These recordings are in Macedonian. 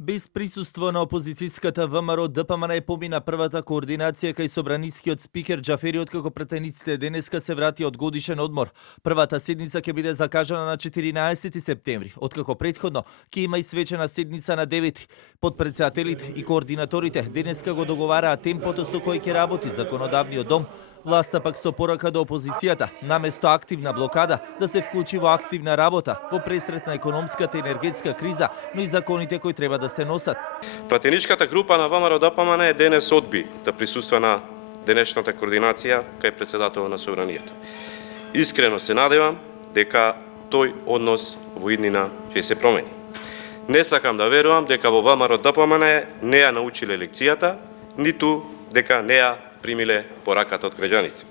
Без присуство на опозицијската ВМРО ДПМН помина првата координација кај собранискиот спикер Џафери откако претениците денеска се врати од годишен одмор. Првата седница ќе биде закажана на 14 септември, откако претходно ќе има и свечена седница на 9. Подпредседателите и координаторите денеска го договараат темпото со кој ќе работи законодавниот дом. Власта пак со порака до опозицијата, наместо активна блокада, да се вклучи во активна работа во пресрет на економската и енергетска криза, но и законите кои треба да се носат. Пратеничката група на ВМРО ДПМН денес одби да присуства на денешната координација кај председателот на собранието. Искрено се надевам дека тој однос во иднина ќе се промени. Не сакам да верувам дека во ВМРО ДПМН не ја научиле лекцијата, ниту дека не ја примиле пораката од граѓаните.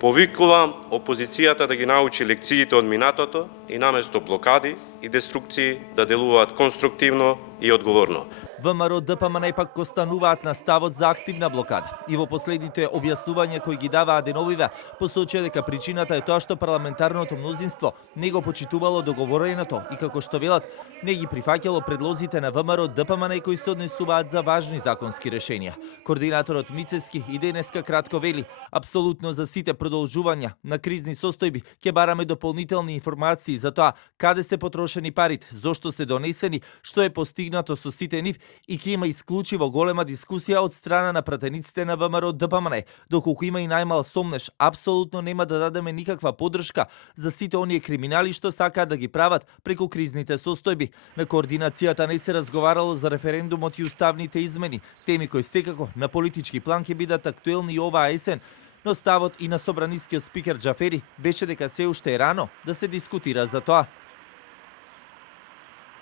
Повикувам опозицијата да ги научи лекциите од минатото и наместо блокади и деструкции да делуваат конструктивно и одговорно. ВМРО ДПМН пак го стануваат на ставот за активна блокада и во последните објаснувања кои ги даваа деновиве посочија дека причината е тоа што парламентарното мнозинство не го почитувало договореното и како што велат не ги прифаќало предлозите на ВМРО ДПМН кои се однесуваат за важни законски решенија. Координаторот Мицевски и денеска кратко вели: апсолутно за сите продолжувања на кризни состојби ќе бараме дополнителни информации за тоа каде се потрошени парите, зошто се донесени, што е постигнато со сите нив и ќе има исклучиво голема дискусија од страна на пратениците на ВМРО ДПМН. Доколку има и најмал сомнеш, апсолутно нема да дадеме никаква поддршка за сите оние криминали што сакаат да ги прават преку кризните состојби. На координацијата не се разговарало за референдумот и уставните измени, теми кои секако на политички план ќе бидат актуелни и оваа есен, но ставот и на собранискиот спикер Џафери беше дека се уште е рано да се дискутира за тоа.